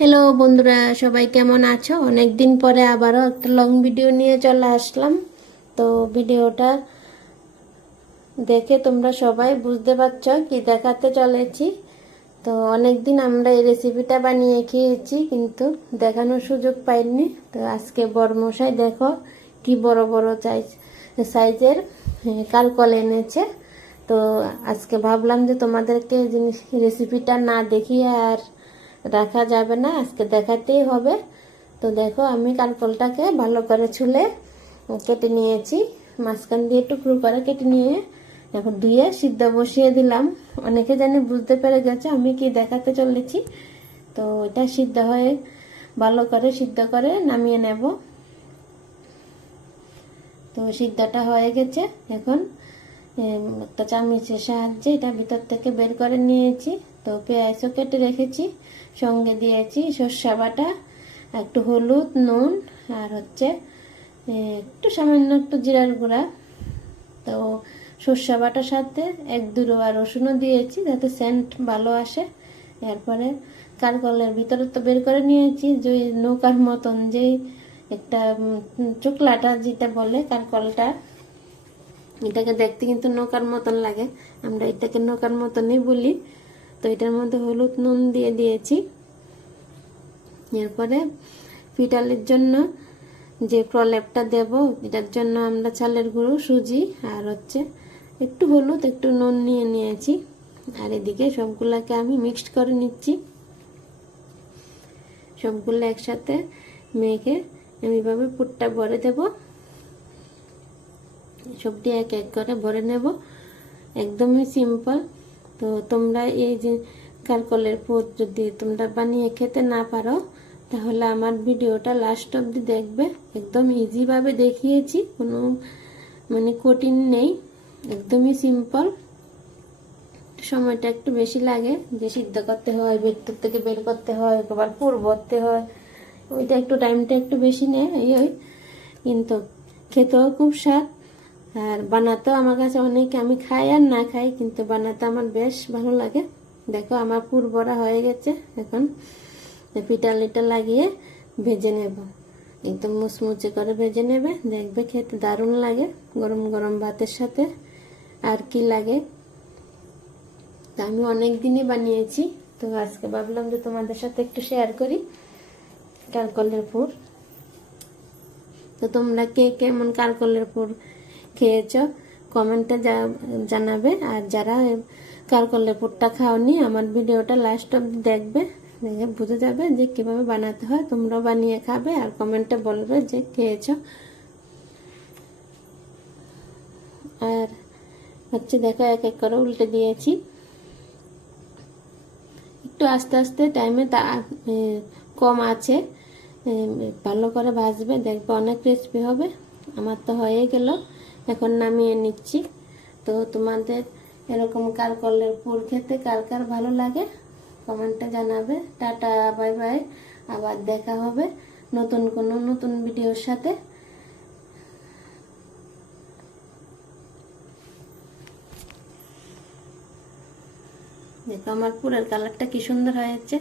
Hello বন্ধুরা, সবাই কেমন আছো? অনেক দিন পরে আবারও একটা লং ভিডিও নিয়ে চলে আসলাম। তো ভিডিওটা দেখে তোমরা সবাই বুঝতে পারছো কি দেখাতে চলেছি। তো অনেক দিন আমরা এই রেসিপিটা বানিয়ে খেয়েছি, কিন্তু দেখানোর সুযোগ পাইনি। তো আজকে বড়মশাই দেখো কি বড় বড় সাইজের কালকল এনেছে। তো আজকে ভাবলাম যে তোমাদেরকে রেসিপিটা না দেখিয়ে আর রাখা যাবে না, আজকে দেখাতেই হবে। তো দেখো আমি কালকলটাকে ভালো করে ছুলে কেটে নিয়েছি, মাঝখান দিয়ে টুকরো করে কেটে নিয়ে এখন ধুয়ে সিদ্ধ বসিয়ে দিলাম। অনেকে জানি বুঝতে পেরে গেছে আমি কি দেখাতে চলেছি। তো এটা সিদ্ধ হয়ে ভালো করে সিদ্ধ করে নামিয়ে নেব। তো সিদ্ধটা হয়ে গেছে। এখন একটা চামচের সাহায্যে এটা ভিতর থেকে বের করে নিয়েছি। তো পেঁয়াজও কেটে রেখেছি, সঙ্গে দিয়েছি সর্ষে বাটা, একটু হলুদ, নুন, আর একটু সামান্য একটু জিরার গুঁড়া। তো সর্ষে বাটার সাথে এক দুরোয়া রসুনও দিয়েছি যাতে সেন্ট ভালো আসে। এরপরে কালকলের ভিতরে তো বের করে নিয়েছি যে নৌকার মতন যে একটা চোকলাটা যেটা বলে কালকলটা, এটাকে দেখতে কিন্তু নৌকার মতন লাগে, আমরা এটাকে নৌকার মতনই বলি। তো এটার মধ্যে হলুদ নুন দিয়ে দিয়েছি। এরপরে পিঠালির জন্য যে প্রলেপটা দেব, এটার জন্য আমরা চালের গুঁড়ো, সুজি আর একটু হলুদ, একটু নুন নিয়ে নিয়েছি। আর এদিকে সবগুলাকে আমি মিক্সড করে নিচ্ছি। সবগুলো একসাথে মেখে আমি এভাবে পুরটা ভরে দেব। সবটি এক এক করে ভরে নেব, একদমই সিম্পল। তো তোমরা এই যে কালকলের পুর যদি তোমরা বানিয়ে খেতে না পারো, তাহলে আমার ভিডিওটা লাস্ট অবধি দেখবে। একদম ইজিভাবে দেখিয়েছি, কোনো কঠিন নেই, একদমই সিম্পল। সময়টা একটু বেশি লাগে, যে সিদ্ধ করতে হয়, ভেতর থেকে বের করতে হয়, আবার পুর ভরতে হয়, ওইটা একটু টাইমটা একটু বেশি নেয়। কিন্তু খেতেও খুব স্বাদ, আর বানাতেও আমার কাছে অনেক, আমি খাই আর না খাই, কিন্তু বানাতে আমার বেশ ভালো লাগে। দেখো আমার পুর ভরা হয়ে গেছে। এখন পিঠালিটা লাগিয়ে ভেজে নেব, একদম মুচমুচে করে ভেজে নেবে, দেখবে খেতে দারুণ লাগে গরম গরম ভাতের সাথে। আর কি লাগে। তা আমি অনেক দিনই বানিয়েছি, তো আজকে ভাবলাম যে তোমাদের সাথে একটু শেয়ার করি কালকলের পুর। তো তোমরা কে কেমন কালকলের পুর খেয়েছ কমেন্টে জানাবে। আর যারা কালকলের পুরটা খাওনি, আমার ভিডিওটা লাস্ট অবধি দেখবে, দেখে বুঝে যাবে যে কিভাবে বানাতে হয়। তোমরা বানিয়ে খাবে আর কমেন্টে বলবে যে খেয়েছ। আর দেখো এক এক করে উল্টে দিয়েছি, একটু আস্তে আস্তে টাইমে কম আছে, ভালো করে ভাজবে, দেখবে অনেক ক্রিস্পি হবে। আমার তো হয়ে গেল, এখন নামিয়ে নিচ্ছি। তো তোমাদের এরকম কালকলের পুর খেতে কার কার ভালো লাগে কমেন্টে জানাবে। টাটা, বাই বাই, আবার দেখা হবে নতুন ভিডিওর সাথে। দেখো আমার পুরের কালারটা কি সুন্দর হয়েছে।